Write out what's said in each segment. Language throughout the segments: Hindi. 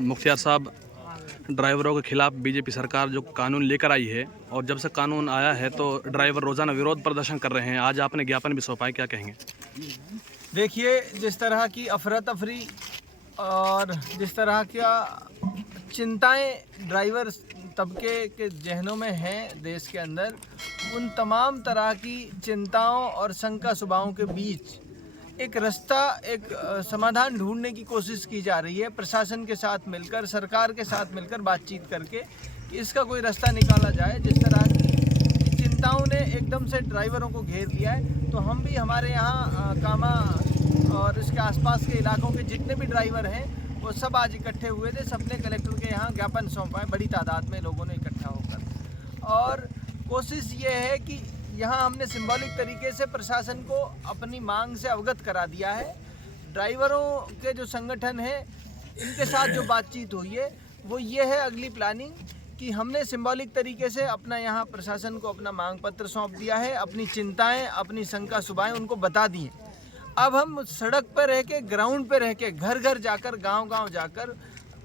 मुख्तियार साहब, ड्राइवरों के खिलाफ बीजेपी सरकार जो कानून लेकर आई है और जब से कानून आया है तो ड्राइवर रोज़ाना विरोध प्रदर्शन कर रहे हैं। आज आपने ज्ञापन भी सौंपा है, क्या कहेंगे? देखिए, जिस तरह की अफरा तफरी और जिस तरह का चिंताएं ड्राइवर तबके के जहनों में हैं देश के अंदर, उन तमाम तरह की चिंताओं और शंका सुबाहों के बीच एक रास्ता, एक समाधान ढूंढने की कोशिश की जा रही है। प्रशासन के साथ मिलकर, सरकार के साथ मिलकर बातचीत करके कि इसका कोई रास्ता निकाला जाए। जिस तरह की चिंताओं ने एकदम से ड्राइवरों को घेर लिया है, तो हम भी हमारे यहाँ कामा और इसके आसपास के इलाकों के जितने भी ड्राइवर हैं वो सब आज इकट्ठे हुए थे। सबने कलेक्टर के यहाँ ज्ञापन सौंपा है, बड़ी तादाद में लोगों ने इकट्ठा होकर। और कोशिश ये है कि यहाँ हमने सिंबॉलिक तरीके से प्रशासन को अपनी मांग से अवगत करा दिया है। ड्राइवरों के जो संगठन है, इनके साथ जो बातचीत हुई है वो ये है अगली प्लानिंग, कि हमने सिंबॉलिक तरीके से अपना यहाँ प्रशासन को अपना मांग पत्र सौंप दिया है, अपनी चिंताएं, अपनी शंका सुबाएं उनको बता दी हैं। अब हम सड़क पर रह के, ग्राउंड पर रह के, घर घर जाकर, गांव-गांव जाकर,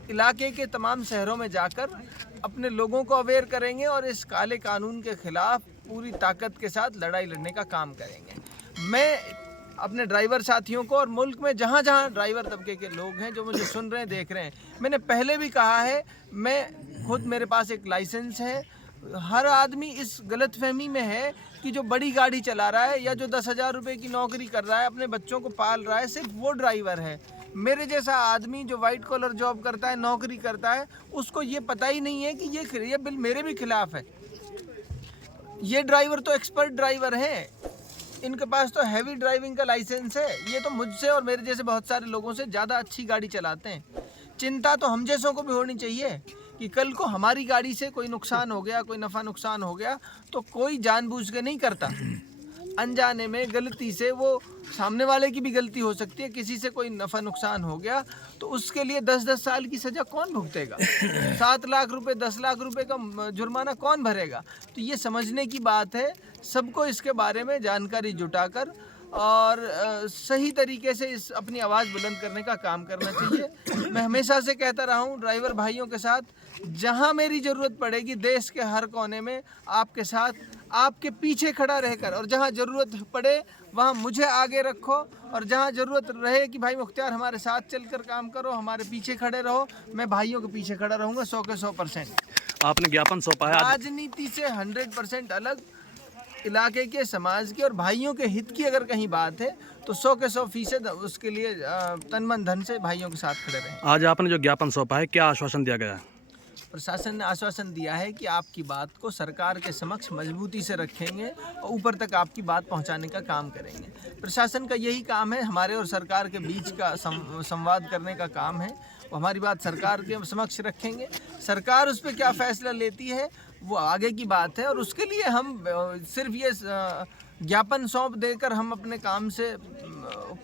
इलाके के तमाम शहरों में जाकर अपने लोगों को अवेयर करेंगे और इस काले कानून के खिलाफ पूरी ताकत के साथ लड़ाई लड़ने का काम करेंगे। मैं अपने ड्राइवर साथियों को और मुल्क में जहाँ जहाँ ड्राइवर तबके के लोग हैं जो मुझे सुन रहे हैं, देख रहे हैं, मैंने पहले भी कहा है, मैं खुद, मेरे पास एक लाइसेंस है। हर आदमी इस गलतफहमी में है कि जो बड़ी गाड़ी चला रहा है या जो 10,000 रुपये की नौकरी कर रहा है, अपने बच्चों को पाल रहा है, सिर्फ वो ड्राइवर है। मेरे जैसा आदमी जो वाइट कॉलर जॉब करता है, नौकरी करता है, उसको ये पता ही नहीं है कि ये बिल मेरे भी खिलाफ है। ये ड्राइवर तो एक्सपर्ट ड्राइवर हैं, इनके पास तो हैवी ड्राइविंग का लाइसेंस है। ये तो मुझसे और मेरे जैसे बहुत सारे लोगों से ज़्यादा अच्छी गाड़ी चलाते हैं। चिंता तो हम जैसों को भी होनी चाहिए कि कल को हमारी गाड़ी से कोई नुकसान हो गया, कोई नफ़ा नुकसान हो गया, तो कोई जानबूझ के नहीं करता। अनजाने में, गलती से, वो सामने वाले की भी गलती हो सकती है, किसी से कोई नफ़ा नुकसान हो गया तो उसके लिए 10-10 साल की सज़ा कौन भुगतेगा? 7 लाख रुपए, 10 लाख रुपए का जुर्माना कौन भरेगा? तो ये समझने की बात है। सबको इसके बारे में जानकारी जुटाकर और सही तरीके से इस अपनी आवाज़ बुलंद करने का काम करना चाहिए। मैं हमेशा से कहता रहा हूँ ड्राइवर भाइयों के साथ, जहाँ मेरी ज़रूरत पड़ेगी देश के हर कोने में आपके साथ, आपके पीछे खड़ा रहकर, और जहाँ ज़रूरत पड़े वहाँ मुझे आगे रखो, और जहाँ ज़रूरत रहे कि भाई मुख्तियार हमारे साथ चलकर काम करो, हमारे पीछे खड़े रहो, मैं भाइयों के पीछे खड़ा रहूँगा 100 के 100%। आपने ज्ञापन सौंपा है। राजनीति से 100% अलग, इलाके के, समाज के और भाइयों के हित की अगर कहीं बात है तो 100 के 100% उसके लिए तन मन धन से भाइयों के साथ खड़े रहें। आज आपने जो ज्ञापन सौंपा है, क्या आश्वासन दिया गया है? प्रशासन ने आश्वासन दिया है कि आपकी बात को सरकार के समक्ष मजबूती से रखेंगे और ऊपर तक आपकी बात पहुंचाने का काम करेंगे। प्रशासन का यही काम है, हमारे और सरकार के बीच का संवाद करने का काम है। वो हमारी बात सरकार के समक्ष रखेंगे, सरकार उस पर क्या फैसला लेती है वो आगे की बात है। और उसके लिए हम सिर्फ ये ज्ञापन सौंप देकर हम अपने काम से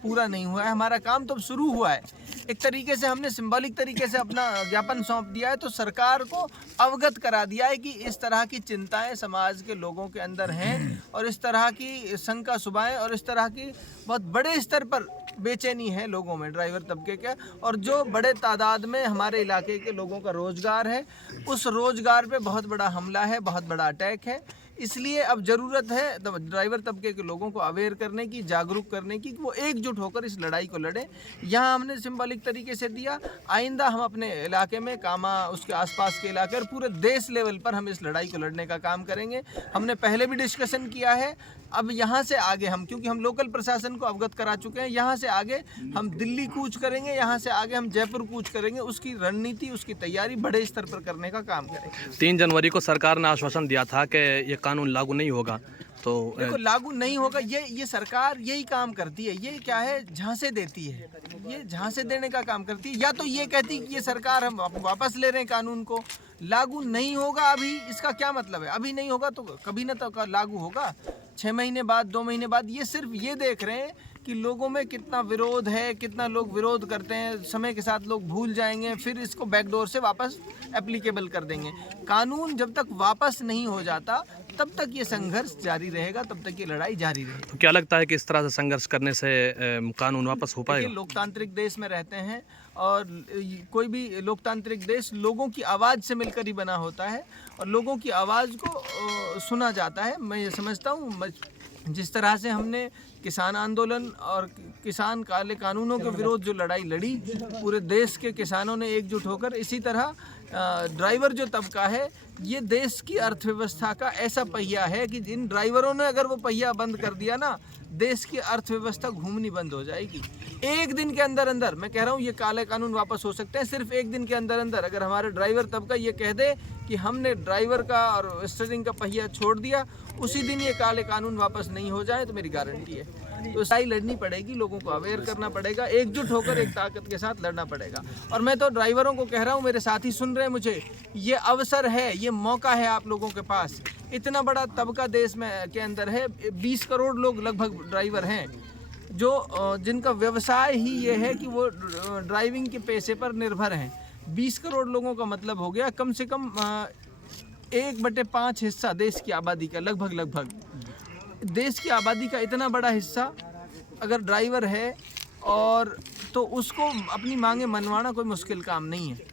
पूरा नहीं हुआ है, हमारा काम तो शुरू हुआ है। एक तरीके से हमने सिंबॉलिक तरीके से अपना ज्ञापन सौंप दिया है, तो सरकार को अवगत करा दिया है कि इस तरह की चिंताएं समाज के लोगों के अंदर हैं और इस तरह की शंका सुबाएं और इस तरह की बहुत बड़े स्तर पर बेचैनी है लोगों में, ड्राइवर तबके के, और जो बड़े तादाद में हमारे इलाके के लोगों का रोज़गार है, उस रोज़गार पे बहुत बड़ा हमला है, बहुत बड़ा अटैक है। इसलिए अब ज़रूरत है ड्राइवर तबके के लोगों को अवेयर करने की, जागरूक करने की, कि वो एकजुट होकर इस लड़ाई को लड़ें। यहाँ हमने सिंबॉलिक तरीके से दिया, आइंदा हम अपने इलाके में, कामा, उसके आसपास के इलाके और पूरे देश लेवल पर हम इस लड़ाई को लड़ने का काम करेंगे। हमने पहले भी डिस्कशन किया है। अब यहाँ से आगे हम, क्योंकि हम लोकल प्रशासन को अवगत करा चुके हैं, यहाँ से आगे हम दिल्ली कूच करेंगे, यहाँ से आगे हम जयपुर कूच करेंगे। उसकी रणनीति, उसकी तैयारी बड़े स्तर पर करने का काम करेंगे। 3 जनवरी को सरकार ने आश्वासन दिया था कि ये कानून लागू नहीं होगा, तो देखो, लागू नहीं होगा, ये सरकार यही काम करती है। ये क्या है, झांसे देती है, ये झांसे देने का काम करती है। या तो ये कहती है कि ये सरकार, हम वापस ले रहे हैं कानून को, लागू नहीं होगा अभी, इसका क्या मतलब है? अभी नहीं होगा तो कभी ना तो लागू होगा, 6 महीने बाद, 2 महीने बाद। ये सिर्फ ये देख रहे हैं कि लोगों में कितना विरोध है, कितना लोग विरोध करते हैं। समय के साथ लोग भूल जाएंगे, फिर इसको बैकडोर से वापस एप्लीकेबल कर देंगे। कानून जब तक वापस नहीं हो जाता तब तक ये संघर्ष जारी रहेगा, तब तक ये लड़ाई जारी रहेगी। तो क्या लगता है कि इस तरह से संघर्ष करने से कानून वापस हो पाएगा? देखिए, लोकतांत्रिक देश में रहते हैं और कोई भी लोकतांत्रिक देश लोगों की आवाज़ से मिलकर ही बना होता है और लोगों की आवाज़ को सुना जाता है। मैं ये समझता हूँ जिस तरह से हमने किसान आंदोलन और किसान काले कानूनों के विरोध जो लड़ाई लड़ी, पूरे देश के किसानों ने एकजुट होकर, इसी तरह ड्राइवर जो तबका है ये देश की अर्थव्यवस्था का ऐसा पहिया है कि जिन ड्राइवरों ने अगर वो पहिया बंद कर दिया ना, देश की अर्थव्यवस्था घूमनी बंद हो जाएगी। एक दिन के अंदर अंदर, मैं कह रहा हूँ, ये काले कानून वापस हो सकते हैं। सिर्फ एक दिन के अंदर अंदर अगर हमारे ड्राइवर तबका ये कह दे कि हमने ड्राइवर का और स्टीयरिंग का पहिया छोड़ दिया, उसी दिन ये काले कानून वापस नहीं हो जाए तो मेरी गारंटी है। तो लड़ाई लड़नी पड़ेगी, लोगों को अवेयर करना पड़ेगा, एकजुट होकर एक ताकत के साथ लड़ना पड़ेगा। और मैं तो ड्राइवरों को कह रहा हूँ, मेरे साथी सुन रहे हैं मुझे, ये अवसर है, ये मौका है आप लोगों के पास। इतना बड़ा तबका देश में के अंदर है, 20 करोड़ लोग लगभग ड्राइवर हैं जो जिनका व्यवसाय ही ये है कि वो ड्राइविंग के पेशे पर निर्भर हैं। 20 करोड़ लोगों का मतलब हो गया कम से कम 1/5 हिस्सा देश की आबादी का, लगभग देश की आबादी का इतना बड़ा हिस्सा अगर ड्राइवर है, और तो उसको अपनी मांगे मनवाना कोई मुश्किल काम नहीं है।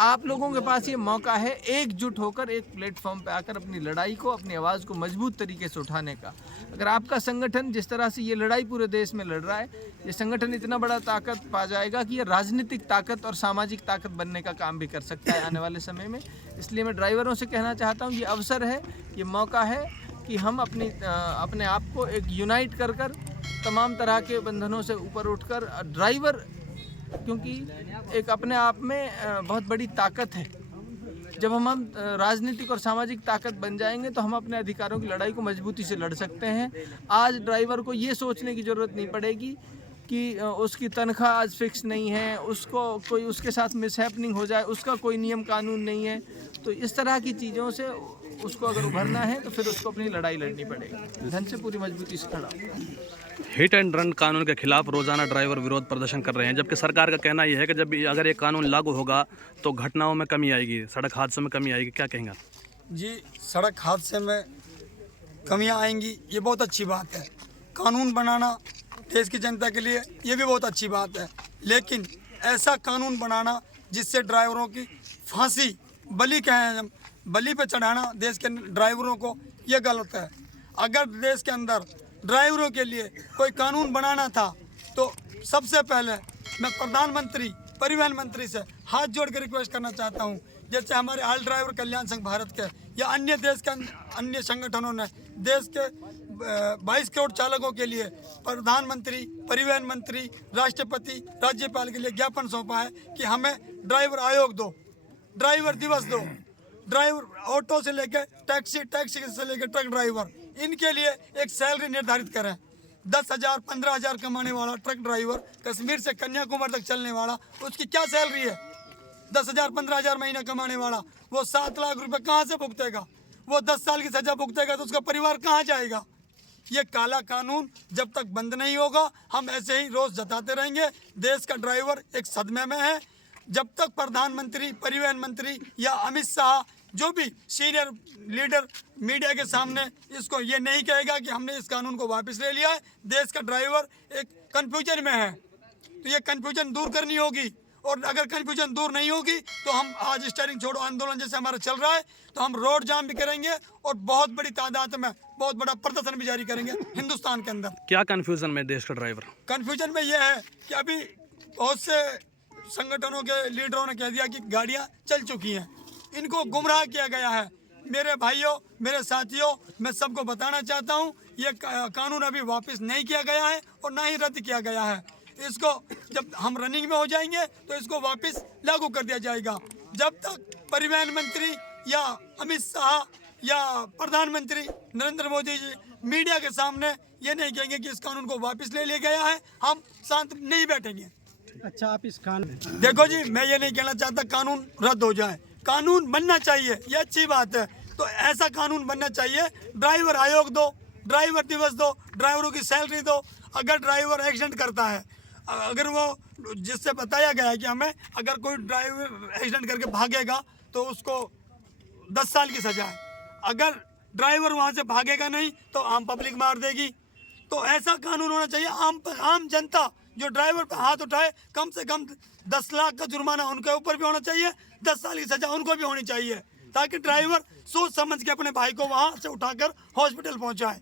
आप लोगों के पास ये मौका है एकजुट होकर एक प्लेटफॉर्म पे आकर अपनी लड़ाई को, अपनी आवाज़ को मजबूत तरीके से उठाने का। अगर आपका संगठन जिस तरह से ये लड़ाई पूरे देश में लड़ रहा है, ये संगठन इतना बड़ा ताकत पा जाएगा कि ये राजनीतिक ताकत और सामाजिक ताकत बनने का काम भी कर सकता है आने वाले समय में। इसलिए मैं ड्राइवरों से कहना चाहता हूँ, ये अवसर है, ये मौका है कि हम अपने आप को एक यूनाइट कर तमाम तरह के बंधनों से ऊपर उठकर ड्राइवर, क्योंकि एक अपने आप में बहुत बड़ी ताकत है। जब हम राजनीतिक और सामाजिक ताकत बन जाएंगे तो हम अपने अधिकारों की लड़ाई को मजबूती से लड़ सकते हैं। आज ड्राइवर को ये सोचने की ज़रूरत नहीं पड़ेगी कि उसकी तनख्वाह आज फिक्स नहीं है, उसको कोई उसके साथ मिसहैपनिंग हो जाए, उसका कोई नियम कानून नहीं है। तो इस तरह की चीज़ों से उसको अगर उभरना है तो फिर उसको अपनी लड़ाई लड़नी पड़ेगी, धन से पूरी मजबूती से खड़ा। हिट एंड रन कानून के खिलाफ रोजाना ड्राइवर विरोध प्रदर्शन कर रहे हैं, जबकि सरकार का कहना यह है कि जब अगर ये कानून लागू होगा तो घटनाओं में कमी आएगी, सड़क हादसों में कमी आएगी। क्या कहेंगे? जी, सड़क हादसे में कमियां आएंगी, ये बहुत अच्छी बात है। कानून बनाना देश की जनता के लिए ये भी बहुत अच्छी बात है, लेकिन ऐसा कानून बनाना जिससे ड्राइवरों की फांसी, बलि कहें हम, बलि पे चढ़ाना देश के ड्राइवरों को, ये गलत है। अगर देश के अंदर ड्राइवरों के लिए कोई कानून बनाना था तो सबसे पहले मैं प्रधानमंत्री, परिवहन मंत्री से हाथ जोड़ के रिक्वेस्ट करना चाहता हूँ, जैसे हमारे ऑल ड्राइवर कल्याण संघ भारत के या अन्य देश के अन्य संगठनों ने देश के 22 करोड़ चालकों के लिए प्रधानमंत्री, परिवहन मंत्री, राष्ट्रपति, राज्यपाल के लिए ज्ञापन सौंपा है कि हमें ड्राइवर आयोग दो, ड्राइवर दिवस दो। ड्राइवर ऑटो से लेकर टैक्सी, टैक्सी से लेकर ट्रक ड्राइवर, इनके लिए एक सैलरी निर्धारित करें। 10,000, 15,000 कमाने वाला ट्रक ड्राइवर, कश्मीर से कन्याकुमारी तक चलने वाला, उसकी क्या सैलरी है? 10,000, 15,000 महीना कमाने वाला वो 7 लाख रुपए कहाँ से भुगतेगा? वो 10 साल की सजा भुगतेगा तो उसका परिवार कहाँ जाएगा? ये काला कानून जब तक बंद नहीं होगा हम ऐसे ही रोज जताते रहेंगे। देश का ड्राइवर एक सदमे में है। जब तक प्रधानमंत्री, परिवहन मंत्री या अमित शाह, जो भी सीनियर लीडर मीडिया के सामने इसको ये नहीं कहेगा कि हमने इस कानून को वापस ले लिया है, देश का ड्राइवर एक कन्फ्यूजन में है। तो ये कन्फ्यूजन दूर करनी होगी, और अगर कन्फ्यूजन दूर नहीं होगी तो हम आज स्टीयरिंग छोड़ो आंदोलन जैसे हमारा चल रहा है तो हम रोड जाम भी करेंगे और बहुत बड़ी तादाद में बहुत बड़ा प्रदर्शन भी जारी करेंगे हिंदुस्तान के अंदर। क्या कन्फ्यूजन में देश का ड्राइवर? कन्फ्यूजन में ये है कि अभी बहुत से संगठनों के लीडरों ने कह दिया कि गाड़ियां चल चुकी हैं, इनको गुमराह किया गया है। मेरे भाइयों, मेरे साथियों, मैं सबको बताना चाहता हूं, ये कानून अभी वापस नहीं किया गया है और ना ही रद्द किया गया है। इसको जब हम रनिंग में हो जाएंगे तो इसको वापस लागू कर दिया जाएगा। जब तक परिवहन मंत्री या अमित शाह या प्रधानमंत्री नरेंद्र मोदी जी मीडिया के सामने ये नहीं कहेंगे कि इस कानून को वापस ले लिया गया है, हम शांत नहीं बैठेंगे। अच्छा, आप इस कानून, देखो जी, मैं ये नहीं कहना चाहता कानून रद्द हो जाए, कानून बनना चाहिए, ये अच्छी बात है। तो ऐसा कानून बनना चाहिए, ड्राइवर आयोग दो, ड्राइवर दिवस दो, ड्राइवरों की सैलरी दो। अगर ड्राइवर एक्सीडेंट करता है, अगर वो जिससे बताया गया है कि हमें अगर कोई ड्राइवर एक्सीडेंट करके भागेगा तो उसको 10 साल की सजा है। अगर ड्राइवर वहाँ से भागेगा नहीं तो आम पब्लिक मार देगी। तो ऐसा कानून होना चाहिए, आम जनता जो ड्राइवर पे हाथ उठाए कम से कम 10 लाख का जुर्माना उनके ऊपर भी होना चाहिए, 10 साल की सजा उनको भी होनी चाहिए, ताकि ड्राइवर सोच समझ के अपने भाई को वहाँ से उठाकर हॉस्पिटल पहुँचाए।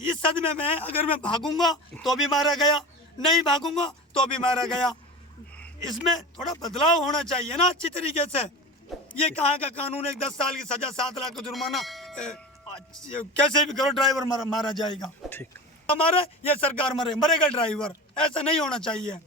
इस सदमे में अगर मैं भागूंगा तो भी मारा गया, नहीं भागूंगा तो भी मारा गया। इसमें थोड़ा बदलाव होना चाहिए ना अच्छी तरीके से। ये कहाँ का कानून है 10 साल की सजा 7 लाख का जुर्माना, कैसे भी करो ड्राइवर मारा जाएगा। ठीक, हमारे ये सरकार मरेगा ड्राइवर, ऐसा नहीं होना चाहिए।